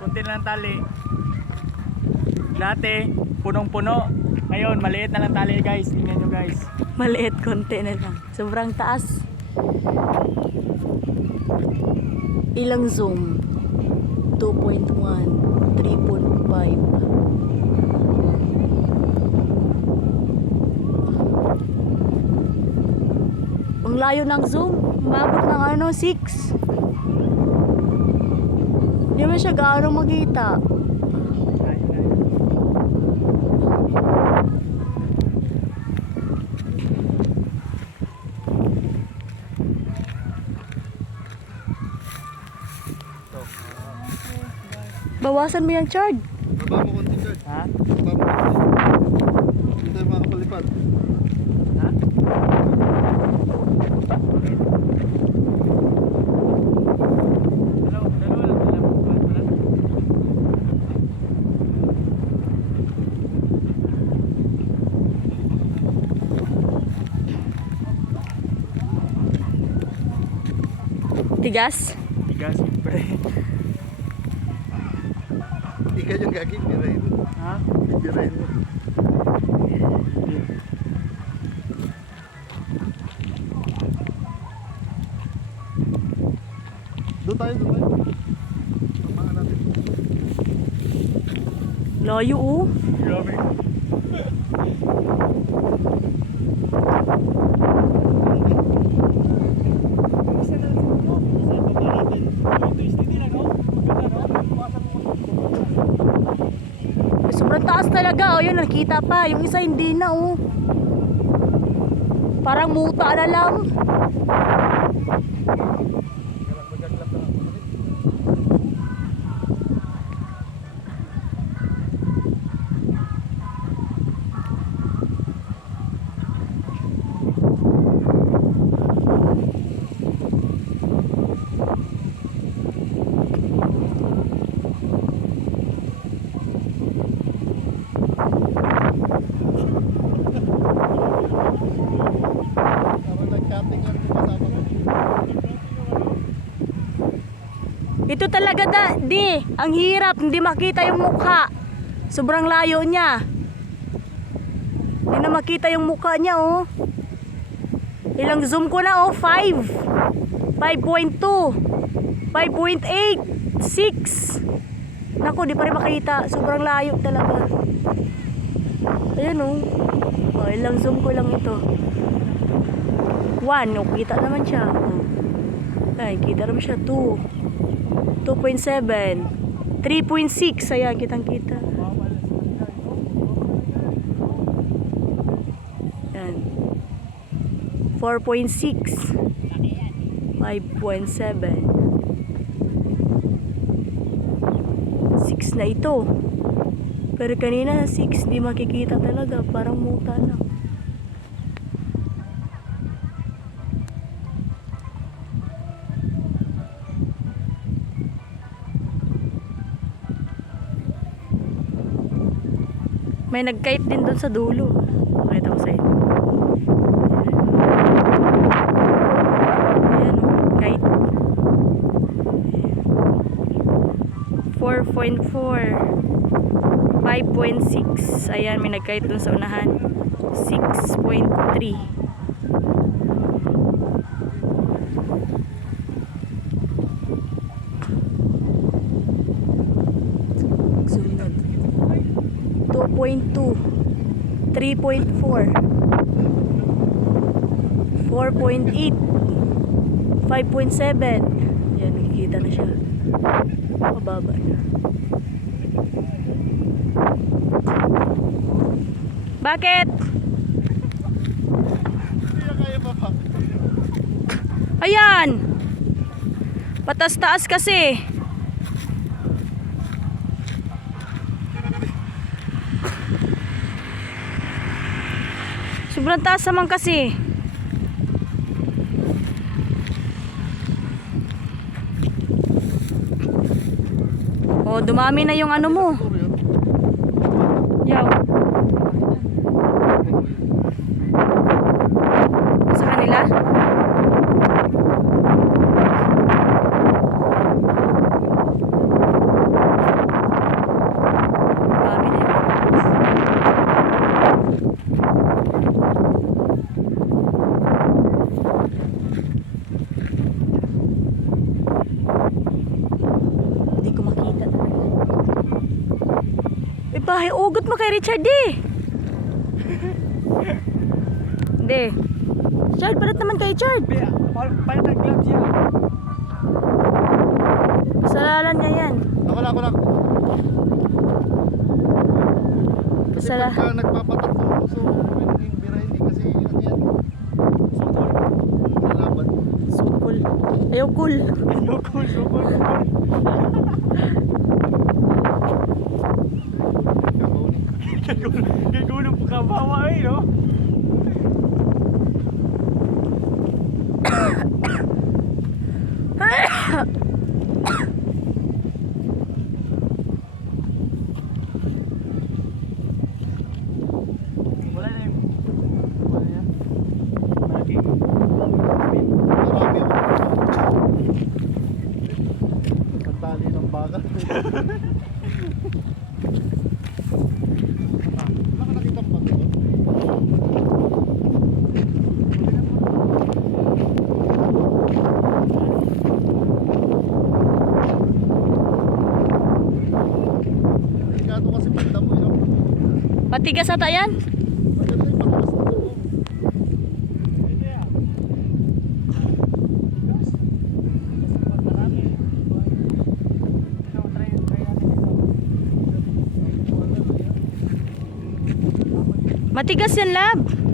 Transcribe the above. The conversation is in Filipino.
Kunti na lang tali. Dati, punong-puno. Ngayon, maliit na lang tali guys. Tingnan nyo guys. Maliit, konti na lang. Sobrang taas. Ilang zoom? 2.1, 3.5. Ang layo ng zoom. Umabot ng ano, 6. Hindi mo siya gaano makita. Bawasan mo yung charge. Baba mo konti, Chad. Ha? Baba mo konti. Hindi tayo makakapalipad. Ha? Dalawa lang. Tigas. Tigas, pre. Hindi ka yung gagi, pirahin mo. Ha? Pirahin mo. Doon tayo. Tamaan natin. Layo oh. Grabe. Sobrang taas talaga. Oh, yun, nakita pa. Yung isa hindi na, oh. Parang muta na lang. Ito talaga ang hirap, hindi makita yung mukha. Sobrang layo niya. Hindi na makita yung mukha niya, oh. Ilang zoom ko na, oh, 5. 5.2. 5.8. 6. Naku, di pa rin makita. Sobrang layo talaga. Ayan, oh. Oh, ilang zoom ko lang ito. 1, oh, kita naman siya. Oh. Ay, kita naman siya. 2. 2.7, 3.6, ayan, kitang-kita. Yan. 4.6, 5.7, 6 na ito. Pero kanina 6, di makikita talaga, parang muta lang. May nag-kite din doon sa dulo. Pakita ko sa inyo. Ayan o, kite. 4.4. 5.6. Ayan, may nag-kite doon sa unahan. 6.3. Sunod. 2.2, 3.4, 4.8, 5.7. Yan, nakikita na siya. Mababa na. Bakit? Ayan! Patas-taas kasi. Sobrang taas naman kasi. Oh, dumami na yung ano mo. Yaw. Sa kanila? bahay. Ugot mo kay Richard, di. Di. Richard, palit naman kay Richard. Palit ang gloves yan. Kasalanan niya yan. Ako lang. Kasi Sala- pagka nagpapatatlo, so yung bira hindi kasi ano yan. Lalaban. Sukul. Ayaw cool. Sukol. Kamauni. Gagulong pa kabawa eh, no? Wala na yung... Wala na yan. Malaki. Marami ako. Pagtali ng baka. Wala ka nakitang bato doon? Delikado kasi pagdamo yun. Matigas ata yan. Maganda yung mataas na tubo. Matigas yan, lab.